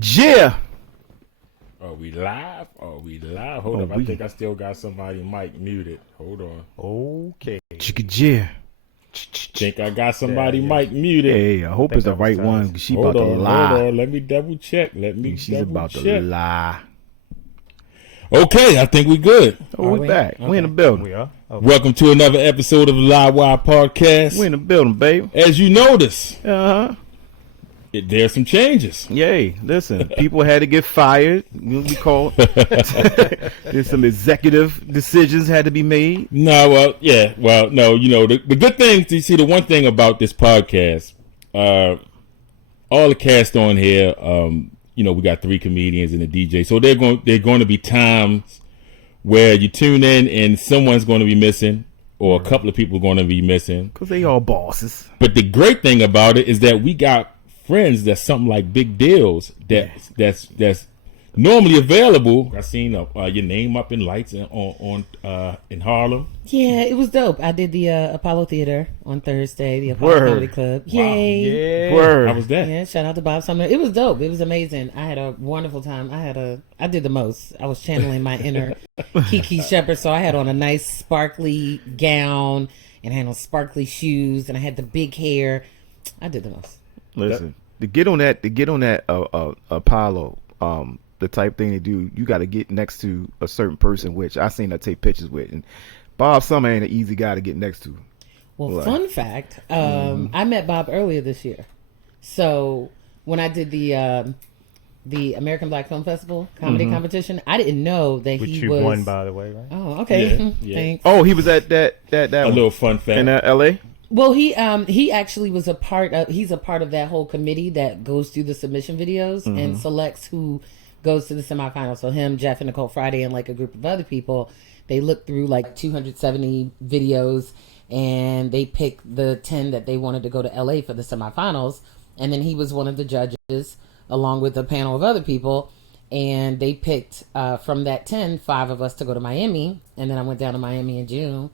Yeah. Are we live? Hold up. I think I still got somebody mic muted. Hold on. Okay. Chicka. Think I got somebody mic muted. Hey, I hope it's the right one. She about to lie. Hold on. Let me double check. She's about to lie. Okay, I think we good. Oh, we back. Okay. We in the building. We are. Okay. Welcome to another episode of the Live Wire Podcast. We in the building, baby. As you notice, there's some changes. Yay. Listen, people had to get fired. You call there's some executive decisions had to be made. No, the good thing, you see, the one thing about this podcast, all the cast on here, we got 3 comedians and a DJ. So they're going to be times where you tune in and someone's going to be missing or a couple of people are going to be missing. Because they all bosses. But the great thing about it is that we got friends that's something like big deals that's normally available. I seen your name up in lights on in Harlem. Yeah, it was dope. I did the Apollo Theater on Thursday, the Apollo Comedy Club. Wow. Yay! Yeah. Word. How was that? Yeah, shout out to Bob Sumner. It was dope. It was amazing. I had a wonderful time. I did the most. I was channeling my inner Kiki Shepard, so I had on a nice sparkly gown and I had on sparkly shoes and I had the big hair. I did the most. Listen, to get on that Apollo, the type thing to do, you got to get next to a certain person, which I seen her take pictures with, and Bob Summer ain't an easy guy to get next to. Well, fun fact, I met Bob earlier this year. So when I did the American Black Film Festival comedy competition, I didn't know that Which he you was. won, by the way, right? Oh, okay. Yeah. Thanks. Oh, he was at that A little fun fact in L.A. Well, he actually was he's a part of that whole committee that goes through the submission videos and selects who goes to the semifinals. So him, Jeff, and Nicole Friday, and like a group of other people, they look through like 270 videos and they pick the 10 that they wanted to go to LA for the semifinals. And then he was one of the judges along with a panel of other people. And they picked from that 10, 5 of us to go to Miami. And then I went down to Miami in June.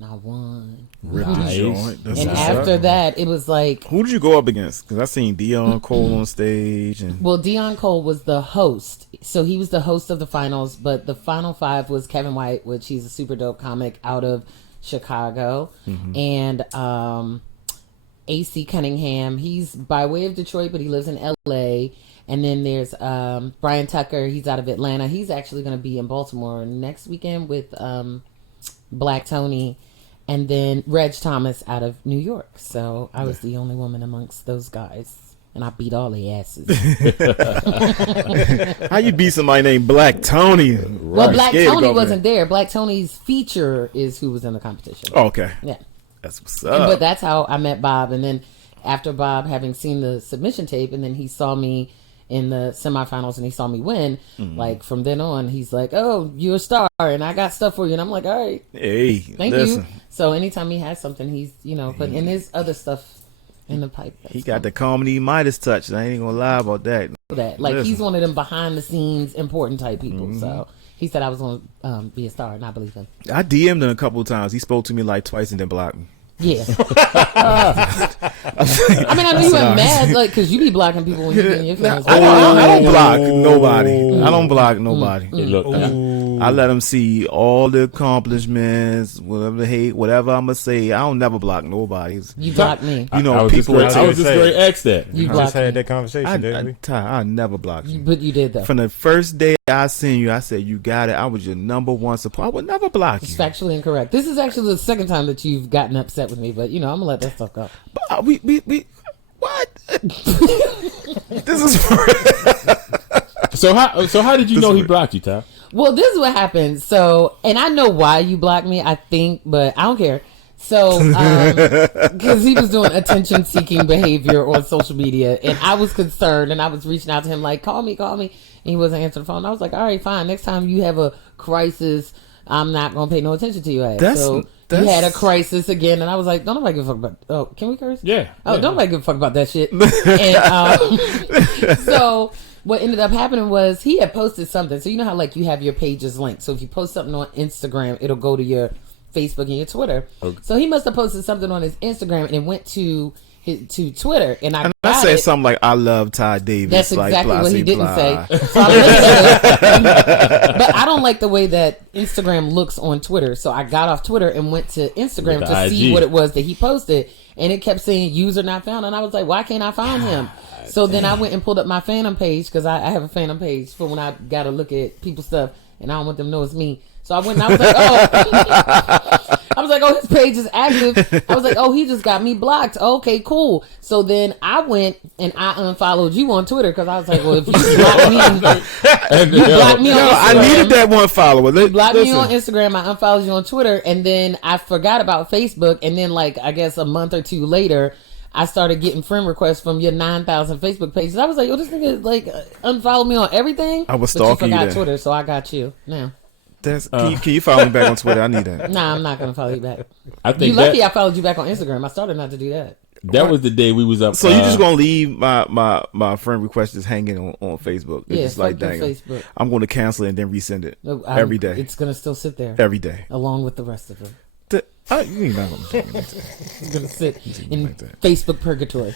And I won. And after that, it was like... Who did you go up against? Because I seen Dion Cole on stage. Well, Dion Cole was the host. So he was the host of the finals. But the final 5 was Kevin White, which he's a super dope comic out of Chicago. And AC Cunningham. He's by way of Detroit, but he lives in L.A. And then there's Brian Tucker. He's out of Atlanta. He's actually going to be in Baltimore next weekend with Black Tony. And then Reg Thomas out of New York. So I was the only woman amongst those guys. And I beat all their asses. How you beat somebody named Black Tony? Well, Black Tony wasn't there. Black Tony's feature is who was in the competition. Oh, okay. Yeah. That's what's up. But that's how I met Bob. And then after Bob having seen the submission tape, and then he saw me in the semifinals and he saw me win, like from then on he's like, oh, you're a star and I got stuff for you. And I'm like, all right, hey, thank you. So anytime he has something, he's putting in his other stuff in the pipe. He got the comedy Midas touch. I ain't gonna lie about that. He's one of them behind the scenes important type people. So he said I was gonna be a star, and I believe him. I DM'd him a couple of times. He spoke to me like twice and then blocked me. Yeah. I mean, I know you were mad, like, because you be blocking people when you get in your feelings. I don't block nobody. I don't block nobody. Look, I let them see all the accomplishments, whatever the hate, whatever I'm gonna say. I don't never block nobody. You block me. You know, I was just going to ask that. You just had me. that conversation, didn't we? I never blocked you. But you did, though. From the first day I seen you, I said, you got it. I was your number one support. I would never block you. It's factually incorrect. This is actually the second time that you've gotten upset with me, but, I'm going to let that stuff go. But we what? This is So how did you know he blocked you, Ty? Well, this is what happened. So, and I know why you blocked me, I think, but I don't care. So, because he was doing attention-seeking behavior on social media, and I was concerned, and I was reaching out to him like, call me, and he wasn't answering the phone. I was like, all right, fine. Next time you have a crisis, I'm not going to pay no attention to you. So you had a crisis again, and I was like, don't nobody give a fuck about. Oh, can we curse? Yeah. Oh, don't nobody give a fuck about that shit. And so what ended up happening was he had posted something. So you know how like you have your pages linked. So if you post something on Instagram, it'll go to your Facebook and your Twitter. Okay. So he must have posted something on his Instagram and it went to to Twitter, and I got said it. something like, "I love Ty Davis." That's like, exactly blah, what he didn't blah. say. So I listened to it. But I don't like the way that Instagram looks on Twitter. So I got off Twitter and went to Instagram With to the see IG. what it was that he posted. And it kept saying user not found. And I was like, why can't I find him? So then I went and pulled up my fandom page, because I have a fandom page for when I got to look at people's stuff. And I don't want them to know it's me. So I went and I was like, oh, his page is active. I was like, oh, he just got me blocked. Okay, cool. So then I went and I unfollowed you on Twitter, because I was like, well, if you block me, you blocked me on Instagram. I needed that one follower. You blocked me on Instagram. I unfollowed you on Twitter, and then I forgot about Facebook. And then, like, I guess a month or two later, I started getting friend requests from your 9,000 Facebook pages. I was like, oh, this nigga like unfollowed me on everything. I was but you stalking you forgot then. Twitter, so I got you now. Can you follow me back on Twitter? I need that. Nah, I'm not gonna follow you back. I think You lucky I followed you back on Instagram. I started not to do that. that was the day we was up. So you just gonna leave my friend request just hanging on Facebook? It's Yeah, just like, fuck your dang, Facebook. I'm going to cancel it and then resend it No, every day. It's gonna still sit there Every day. along with the rest of them. You ain't not gonna do it like that. It's gonna sit in like that. Facebook purgatory.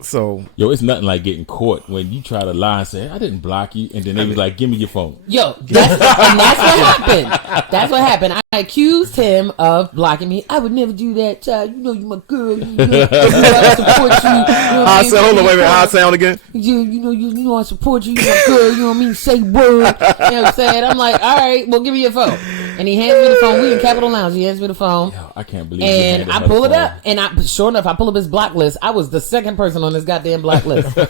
So Yo, it's nothing like getting caught when you try to lie and say, I didn't block you. And then they was like, give me your phone. Yo, that's what happened. That's what happened. I accused him of blocking me. I would never do that, child. You know you my girl. You know I support you. I said, hold on, wait a minute. How I sound again? You know I support you. You my girl. You know what I mean? Say word. You know what I'm saying? I'm like, all right, well, give me your phone. And he hands me the phone. We in Capitol Lounge. He hands me the phone. Yo, I can't believe And you I handed pull her it the up, and sure enough, I pull up his block list. I was the second person on this goddamn block list. I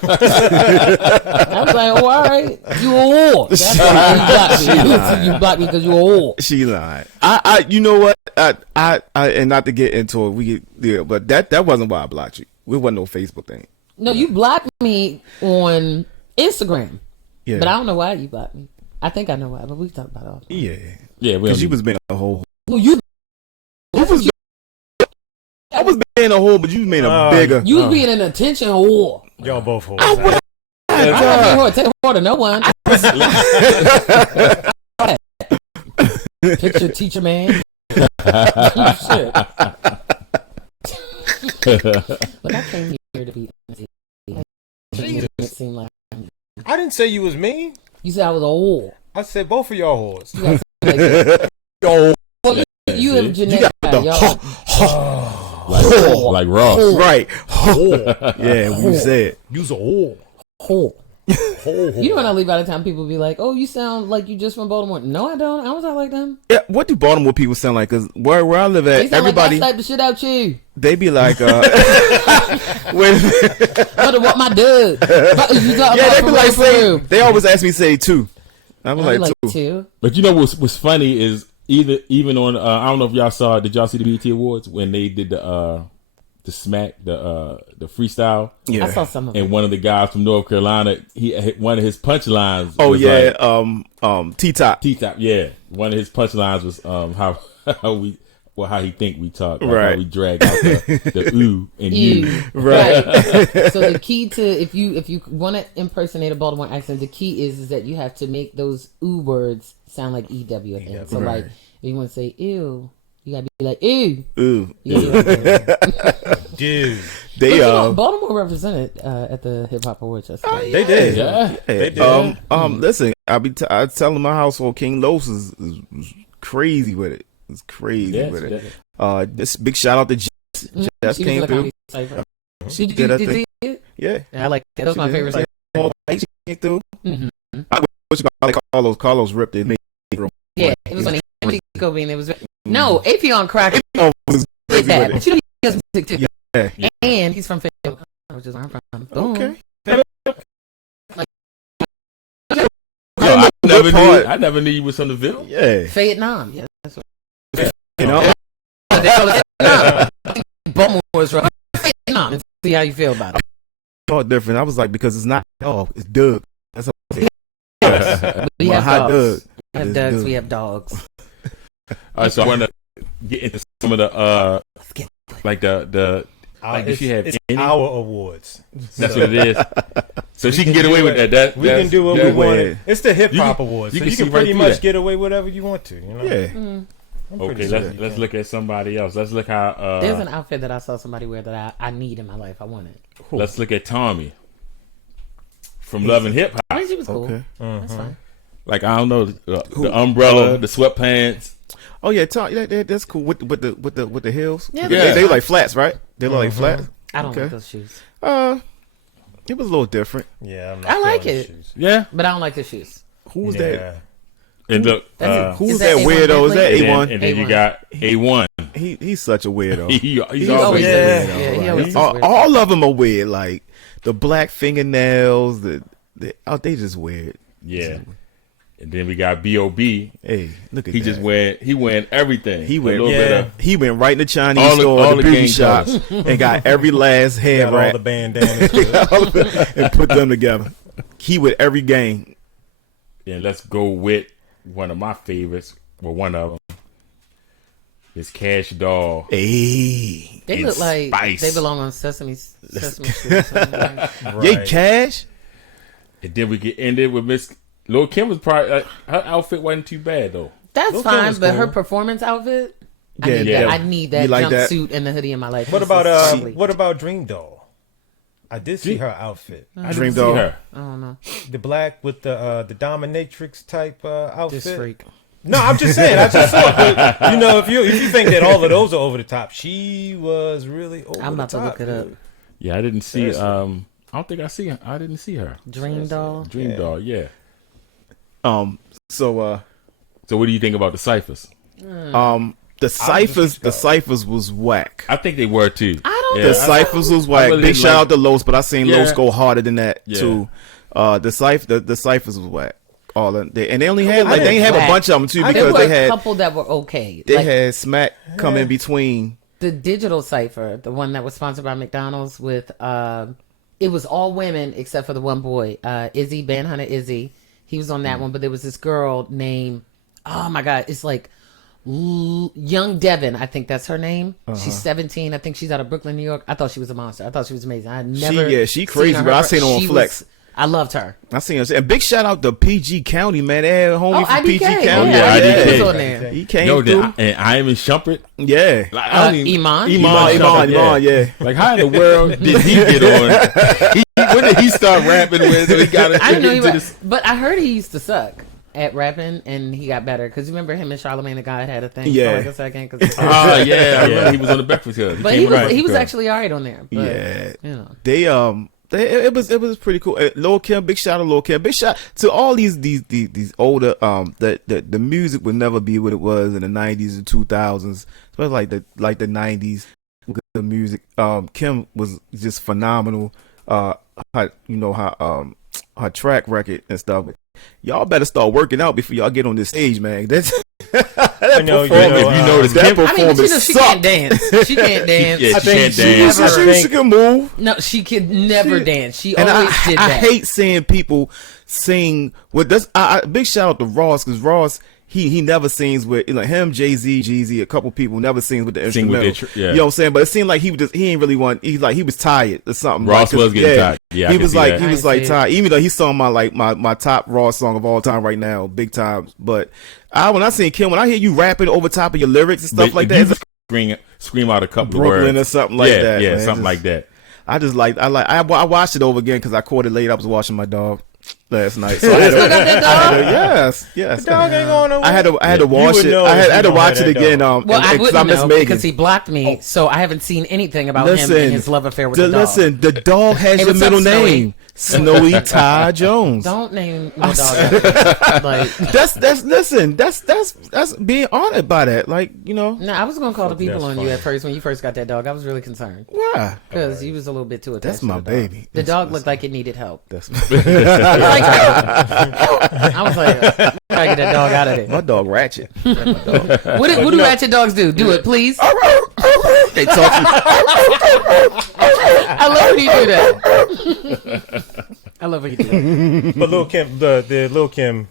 was like, oh, all right, you a whore. That's why you blocked me. You blocked me because you a whore. She lied. You know what? I and not to get into it, but that wasn't why I blocked you. It wasn't no Facebook thing. No, you blocked me on Instagram. Yeah. But I don't know why you blocked me. I think I know why, but we talked about it all. Yeah. Yeah, we Because don't you need- was being a whole. Well, you I was being a whole, but you was being a bigger. you was being an attention whore. Y'all both hoes. I'm not being a whore. Take a whore to no one. Picture teacher man. Shit. But I came here to be. It seemed like I didn't say you was mean. you said I was a whore. I said both of y'all whores. You gotta say it like that. Yo, Well, you and Jeanette, y'all. like Ross. right. Yeah, you said. You's a whore. Whore. You know when I leave out of town, people be like, "Oh, you sound like you just from Baltimore." No, I don't. I don't sound like them. Yeah, what do Baltimore people sound like? Because where I live They at, sound everybody like I slapped the shit out you. they be like, wait a minute. What my dude? Yeah, they be like saying. They always ask me to say two. I'm I like, like two. two. But you know what's funny is even on I don't know if y'all saw, did y'all see the BET Awards when they did the smack the freestyle? Yeah. I saw some of it. And one of the guys from North Carolina, one of his punchlines. Oh was yeah, like, T-top. T-top. Yeah, one of his punchlines was how he think we talk, like Right. How we drag out the ooh and you. Ew. Right. So the key to if you want to impersonate a Baltimore accent, the key is that you have to make those ooh words sound like EW at the end. So Right. like if you want to say ew, you gotta be like ew. Ooh. Dude. They But, you know, Baltimore represented at the Hip Hop Awards yesterday. They did. Yeah. They did. Listen, I telling my household King Los is crazy with it. It's crazy Yes, with it. yeah. This big shout out to Jess. Jess She was came like through. on Cypher. She Did did you that did thing. you see it? Yeah. Yeah, I like that. That was She my did. favorite. Like, she came through. Mm-hmm. What you call Carlos? Carlos ripped it. Yeah, it was funny. Kobe, and it was no Afion crack Oh, it was did crazy that, with but you know he does music too. Yeah. And he's from Philly, which is where I'm from. Boom. Okay. Yo, I never knew you was from the Ville. Yeah. Vietnam. Yeah, that's what You know. they call it. Vietnam. Baltimore's from Vietnam. And see how you feel about it. All different. I was like, because it's not it's Doug. That's what We my have hot dogs. Doug. We have It's dogs. Doug. We have dogs. All right, so I want to get into some of the like the like, does she have it's any? our awards. That's So what it is. So she can get away with that. we can do what we that's want. weird. It's the hip hop You awards, can so you see can right pretty through much that. get away whatever you want to. You know. Yeah. Okay, let's look at somebody else. Let's look how. There's an outfit that I saw somebody wear that I need in my life. I want it. Let's look at Tommy from Love and Hip Hop. I mean, she was cool. Okay. That's fine. Like I don't know the umbrella, the sweatpants. Oh yeah, that's cool with the heels. Yeah, They like flats, right? They look like flats. I don't like those shoes. It was a little different. Yeah, I'm not I like feeling it. the shoes. Yeah, But I don't like the shoes. Who was Yeah. that? and look, Who's Is that A1 weirdo? Is that Bentley? A1? and then you A1. got A1. He's such a weirdo. He's He always always Yeah. is. Yeah, he always is all, weird. all of them are weird. Like the black fingernails. They just weird. yeah. And then we got B.O.B. Hey, look at He that. just wearing everything. He A went- little bit Yeah. of He went right in the Chinese All the- store, all the the beauty gang shop, and got every last head Got all wrap the bandanas. and put them together. He with every gang. And let's go with one of my favorites. Well, one of them is Cash Doll. Hey, They and look like Spice. they belong on Sesame Street. Or something like. Yay, Right. Cash. And then we get ended with Miss Lil Kim was probably her outfit wasn't too bad though. That's Lil' Kim fine, was but her cool. performance outfit. I Yeah, need yeah. that. I need that You like that? jumpsuit and the hoodie in my life. What This about is probably- what about Dream Doll? I did see her outfit. I didn't Dream see Doll. her. I don't know. The black with the dominatrix type outfit. This freak. No, I'm just saying. I just saw it. But, you know, if you think that all of those are over the top, she was really over I'm about the to top. look it up. dude. Yeah, I didn't see. Seriously. I don't think I see her. I didn't see her. Dream doll. Dream Doll. Yeah. So So what do you think about the ciphers? the ciphers was whack. I think they were too. I don't Yeah, The ciphers was whack. really Big didn't shout like- out to Los, but I seen Yeah. Los go harder than that Yeah. too. The ciphers was whack. All of, and they only had like they didn't ain't have a whack. bunch of them too There because were they a had couple that were okay. they Like had Smack come in between. the digital cipher, the one that was sponsored by McDonald's with it was all women except for the one boy, Izzy, Band Hunter Izzy. He was on that one, but there was this girl named, oh my God, it's like Young Devin. I think that's her name. She's 17. I think she's out of Brooklyn, New York. I thought she was a monster. I thought she was amazing. I had never She crazy, seen her. bro. I seen her on She Flex. was- I loved her. I seen her. And big shout out to PG County, man. They had a homie Oh, from PG IDK. County. yeah, IDK IDK. was on there. He came Yo, through. and I am in Shumpert. Yeah. Like, I don't even- Iman? Iman, yeah. Like how in the world did he get on? When did he start rapping with? He got I didn't know he into was, but I heard he used to suck at rapping, and he got better. Because you remember him and Charlamagne the God had a thing Yeah. for like a second. Cause Ah, yeah, I remember he was on the Breakfast Club. but came he on the was Breakfast Club. actually all right on there. But, Yeah. you know. It was pretty cool. Lil Kim, big shout out to Lil Kim, big shout to all these older the music would never be what it was in the 90s and 2000s, especially like the 90s. The music, Kim was just phenomenal. Her track record and stuff. Y'all better start working out before y'all get on this stage, man. That's that know, performance. you know, if you notice, that Kim, I mean, but you know, performance she sucked. can't dance. She can't dance. Yeah, I she think can't she dance. was- She can move. No, she could never dance. She And always did I that. hate seeing people sing with this. Big shout out to Ross, because Ross he never sings with him, Jay-Z, Jeezy, a couple people never sings with the Sing with instrumental. yeah. You know what I'm saying? But it seemed like he ain't really want. He was tired or something. Ross like, 'cause, was getting tired. Yeah, I he can was see like that. he was I like see it. tired. Even though he sung my top Ross song of all time right now, big time. But when I seen Kim, when I hear you rapping over top of your lyrics and stuff But like if that, you it's like scream out a couple Brooklyn of words or something like yeah, that. Yeah, man. something Just- like that. I watched it over again because I caught it late. I was watching my dog last night. So I had Still got that dog? yes. The dog ain't going nowhere. I had to watch would it. know I if had you to watch don't it have again. that Well, I because wouldn't miss know Megan. because he blocked me, so I haven't seen anything about him Listen, and his love affair with the dog. Listen, the dog has Hey, your what's up, middle Snowy? name, Snowy Ty Jones. Don't name my dog after like. That's being honored by that. Like No, I was gonna call the people That's on funny. you at first when you first got that dog. I was really concerned why? because you was a little bit too attached. That's to my the dog. baby. The dog looked like it needed help. That's Like, I was like, gotta get that dog out of there. my dog Ratchet. What do ratchet dogs do? Do it, please. They talk. I love when you do that. I love when you do that. But Lil Kim, the Lil Kim,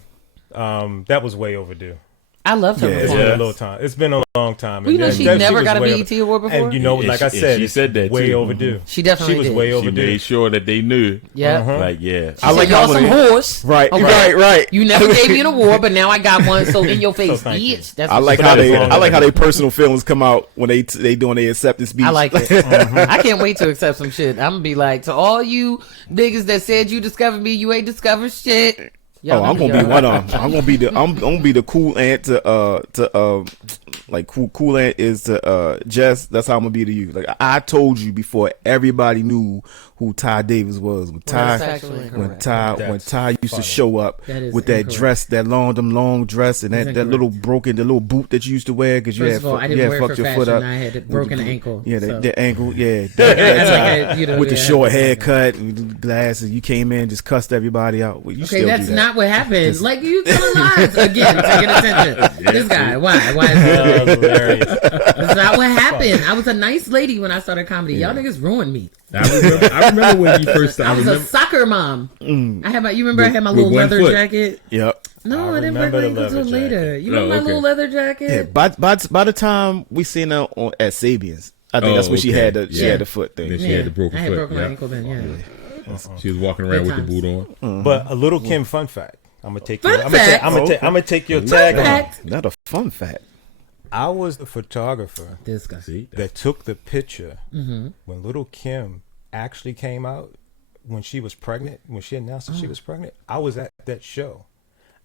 that was way overdue. I loved her. Yeah. It's performance. been a little time. It's been a long time. Well, you know, And she that- never was got a way BET award before. And you know, Yeah, like I she- said, she it's said that, way too. overdue. She definitely She was did. way She overdue. made sure that they knew. Yeah. Like, yeah. I like y'all how some when horse. Right, Okay? right. You never gave me an award, but now I got one. So in your face, thank you. bitch. That's I what like she how But that they is long I like how overdue. their personal feelings come out when they doing their acceptance speech. I like it. I can't wait to accept some shit. I'm gonna be like, to all you niggas that said you discovered me, you ain't discovered shit. Y'all Oh, I'm know gonna be y'all- one of them. I'm gonna be the cool aunt to like cool aunt is to Jess. That's how I'm gonna be to you. Like I told you before everybody knew who Ty Davis was. When That's Ty actually when incorrect. Ty when That's Ty used funny. to show up That is with that incorrect. dress, that long dress, and that incorrect. little broken the little boot that you used to wear because you First had of all, I you didn't had wear it for fucked your fashion. foot up. I had a broken ankle. Yeah, so. the ankle. Yeah, Like, you know, with the yeah, short I had haircut, with the glasses. You came in, just cussed everybody out. Well, you Okay, still that's do that. not what happened. Like you telling lies again, taking attention. This guy, why is That was hilarious. that's not what happened? I was a nice lady when I started comedy. Y'all niggas ruined me. I remember when you first I started. was a soccer mom. I had my. You remember I had my With little one leather foot. jacket. Yep. No, I I didn't break remember my the ankle till leather later. jacket. You remember Oh, my okay. little leather jacket? Yeah, by the time we seen her at Sabian's, I think that's when she okay. had the Yeah. foot thing. Then she had the broken I had foot. broken my yeah. ankle then. Yeah. She was walking around with the Good boot on. But a little Kim fun fact. I'm gonna take Fun your, fact? I'm gonna take your Fun tag on. fact. Not a fun fact. I was the photographer This guy. See, that took the picture Mm-hmm. when little Kim actually came out when she was pregnant. When she announced that she Oh. was pregnant, I was at that show,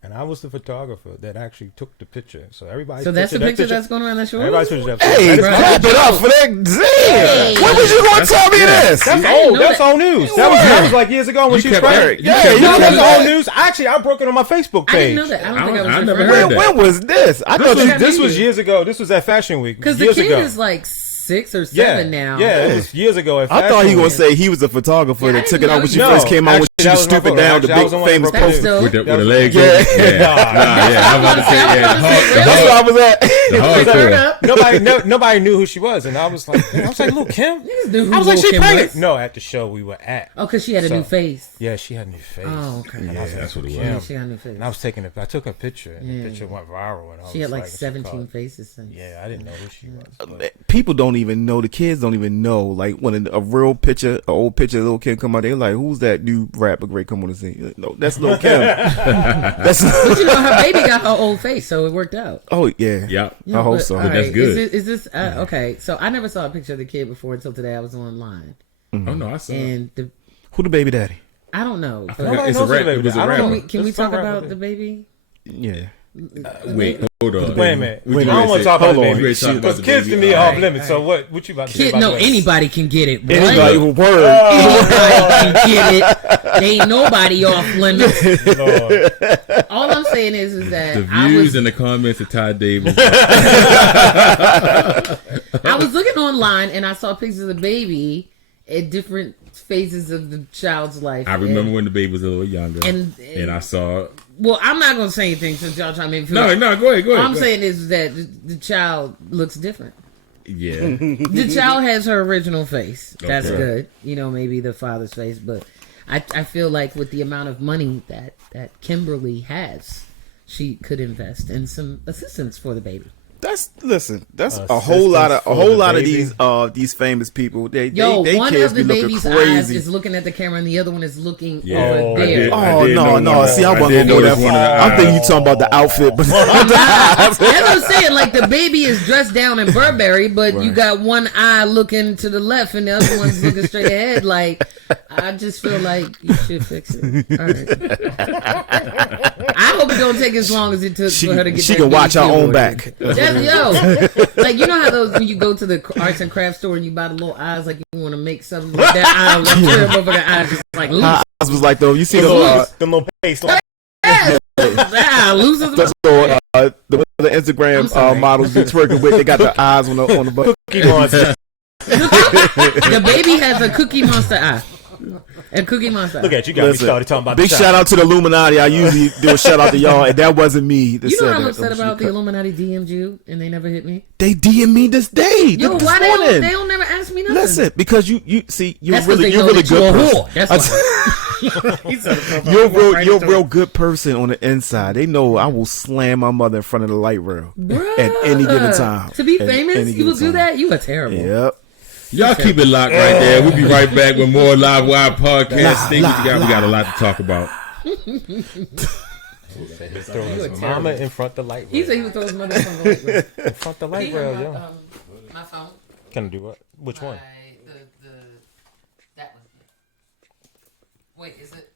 and I was the photographer that actually took the picture. So everybody. So that's the picture that's going around the show. Everybody's picture. Hey, That is- clap it up for that. Damn. When was you gonna tell me this? That's I didn't old. know That's that. old news. That was like years ago when You she was kept pregnant. that- Yeah, kept you know that. that's old news. Actually, I broke it on my Facebook I page. didn't know that. I don't think I was I never referring heard to that. When was this? I thought was- This was years ago. This was at Fashion Week. Because the years kid ago. is like 6 or yeah, 7 now. Yeah, it was years ago at I Fashion thought he gonna Week. say he was a photographer Yeah, I that didn't took it know out when she you- first came out when actually, she that was was my stooping photo. down the Actually, I was big the one that famous broke it. poster. Still- with the That was- legs. Yeah. Yeah. Yeah. I'm about to say, yeah. That's where I was at. The Turn hardcore. up. Nobody knew who she was, and I was like, Little Kim. knew who I was like, Lil' she Kim pregnant. was. No, at the show we were at. Oh, because she had a new face. Yeah, she had a new face. Oh, okay. And I was like, that's what it was. Kim. Yeah, she had a new face. And I was I took a picture, and the picture went viral. And I She was had like it's 17 called- faces. Since. Yeah, I didn't know who she was. but- People don't even know. The kids don't even know. Like when a real picture, an old picture, of Lil Kim come out, they're like, "Who's that new rapper great come on the scene?" No, that's Lil Kim. That's But you know, her baby got her old face, so it worked out. oh yeah, Yeah. I hope but, so. all But that's good. Is this okay? So I never saw a picture of the kid before until today. I was online, Oh no, I saw it. and Who the baby daddy? I don't know. But Nobody It's a knows rap. who the baby It was a is. I don't rapper. know. can we There's talk some rapper about that- the baby? Yeah. Wait, hold on. Wait a minute. What you I don't gonna want say? to talk about Hold the on. baby. You ain't talking about Because the kids baby. to me All are off right. limits. So what you about to say Kid, about no, the baby? anybody can get it. Boy. Anybody who word. Anybody can get it. There ain't nobody off limits. Lord. All I'm saying is that The I views was and the comments of Ty Davis. I was looking online and I saw pictures of the baby at different phases of the child's life. I remember when the baby was a little younger, And- I saw. Well, I'm not gonna say anything since y'all trying to make me feel. No, go ahead. All I'm saying is that the child looks different. Yeah, The child has her original face. That's Okay. good. You know, maybe the father's face, but I feel like with the amount of money that Kimberly has, she could invest in some assistance for the baby. That's a whole lot of these famous people. They One kids of the be looking baby's eyes crazy. is looking at the camera, and the other one is looking Yeah. over I there. did. Oh did no, know one. see, I I wasn't did gonna go that notice one of far. the I'm thinking you eyes. talking about the outfit, but That's what I'm saying. Like the baby is dressed down in Burberry, but you Right. got one eye looking to the left and the other one's looking straight ahead. Like I just feel like you should fix it. All right. I hope it don't take as long as it took for her to get. she that can watch her BET own award. back. Like you know how those when you go to the arts and crafts store and you buy the little eyes, like you want to make something like that eye, like your motherfucking eyes just like loose. I was like, though, you see The the little paste. Like, Ah, loose as a the I'm Instagram sorry. models be twerking with. They got the eyes on the butt. Cookie Monster. The baby has a Cookie Monster eye. A Cookie Monster eye. Look at you, got me Listen, started talking about big the shout out to the Illuminati. I usually do a shout out to y'all, and that wasn't me. That You know said what I'm that. upset about? The Illuminati DM'd you and they never hit me. They DM me this day. Yo, this why morning. they don't never ask me nothing? Listen, because you see, you're That's 'cause really they know good that you're a person. whore. That's why. You're a real good person on the inside. They know I will slam my mother in front of the light rail at any given time. To be At famous, any you will given do time. that? You are terrible. Yep. Y'all keep it locked right there. We'll be right back with more Live Wire podcast. We got a lot to talk about. He said he's throwing his mama in front the light rail. He said he would throw his mother in front of the light rail. In front the light rail, yeah. My phone. Can I do what? Which one? That one. Wait, is it?